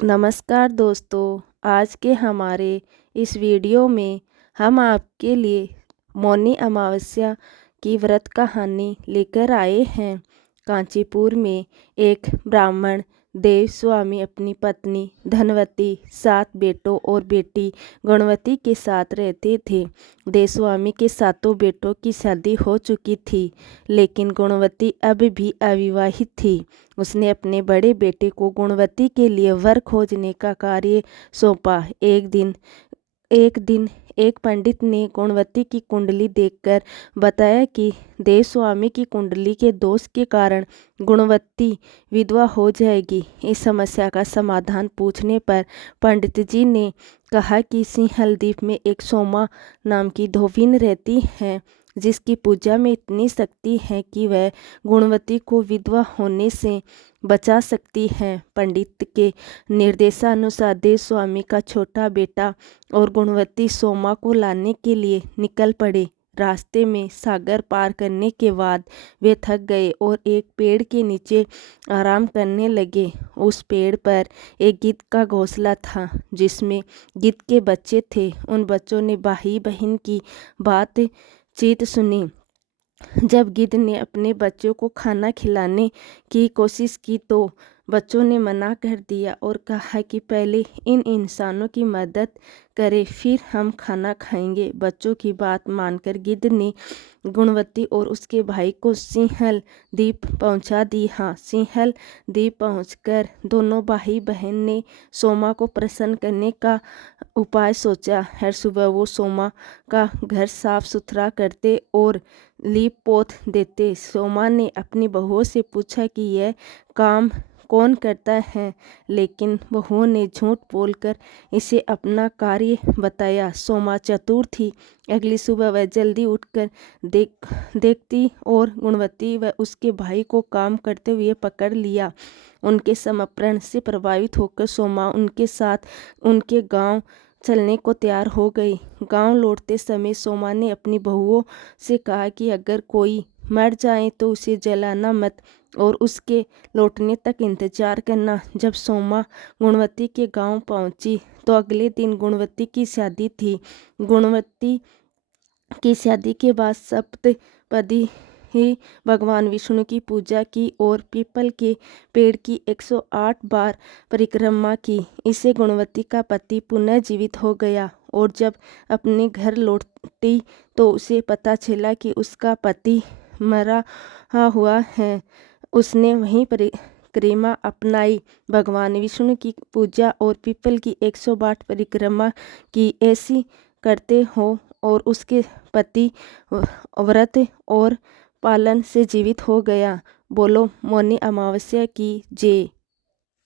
नमस्कार दोस्तों, आज के हमारे इस वीडियो में हम आपके लिए मौनी अमावस्या की व्रत कहानी लेकर आए हैं। कांचीपुर में एक ब्राह्मण देवस्वामी अपनी पत्नी धनवती, 7 बेटों और बेटी गुणवती के साथ रहते थे। देवस्वामी के 7 बेटों की शादी हो चुकी थी, लेकिन गुणवती अब भी अविवाहित थी। उसने अपने बड़े बेटे को गुणवती के लिए वर खोजने का कार्य सौंपा। एक दिन एक पंडित ने गुणवती की कुंडली देखकर बताया कि देवस्वामी की कुंडली के दोष के कारण गुणवती विधवा हो जाएगी। इस समस्या का समाधान पूछने पर पंडित जी ने कहा कि सिंहल द्वीप में एक सोमा नाम की धोबिन रहती है, जिसकी पूजा में इतनी शक्ति है कि वह गुणवती को विधवा होने से बचा सकती है। पंडित के निर्देशानुसार देवस्वामी का छोटा बेटा और गुणवती सोमा को लाने के लिए निकल पड़े। रास्ते में सागर पार करने के बाद वे थक गए और एक पेड़ के नीचे आराम करने लगे। उस पेड़ पर एक गिद्ध का घोंसला था, जिसमें गिद्ध के बच्चे थे। उन बच्चों ने भाई बहन की बातचीत सुनी। जब गिद्ध ने अपने बच्चों को खाना खिलाने की कोशिश की तो बच्चों ने मना कर दिया और कहा कि पहले इन इंसानों की मदद करें, फिर हम खाना खाएंगे। बच्चों की बात मानकर गिद्ध ने गुणवती और उसके भाई को सिंहल द्वीप पहुंचा दिया। सिंहल द्वीप पहुंचकर दोनों भाई बहन ने सोमा को प्रसन्न करने का उपाय सोचा। हर सुबह वो सोमा का घर साफ सुथरा करते और लीप पोत देते। सोमा ने अपनी बहुओं से पूछा कि यह काम कौन करता है, लेकिन बहुओं ने झूठ बोलकर इसे अपना कार्य बताया। सोमा चतुर थी। अगली सुबह वह जल्दी उठकर देखती और गुणवती व उसके भाई को काम करते हुए पकड़ लिया। उनके समर्पण से प्रभावित होकर सोमा उनके साथ उनके गांव चलने को तैयार हो गई। गांव लौटते समय सोमा ने अपनी बहुओं से कहा कि अगर कोई मर जाए तो उसे जलाना मत और उसके लौटने तक इंतजार करना। जब सोमा गुणवती के गांव पहुंची तो अगले दिन गुणवती की शादी थी। गुणवती की शादी के बाद सप्तपदी ही भगवान विष्णु की पूजा की और पीपल के पेड़ की 108 बार परिक्रमा की। इससे गुणवती का पति पुनः जीवित हो गया और जब अपने घर लौटी तो उसे पता चला कि उसका पति मरा हुआ है। उसने वहीं परिक्रमा अपनाई, भगवान विष्णु की पूजा और पीपल की 108 परिक्रमा की। ऐसी करते हो और उसके पति व्रत और पालन से जीवित हो गया। बोलो मौनी अमावस्या की जय।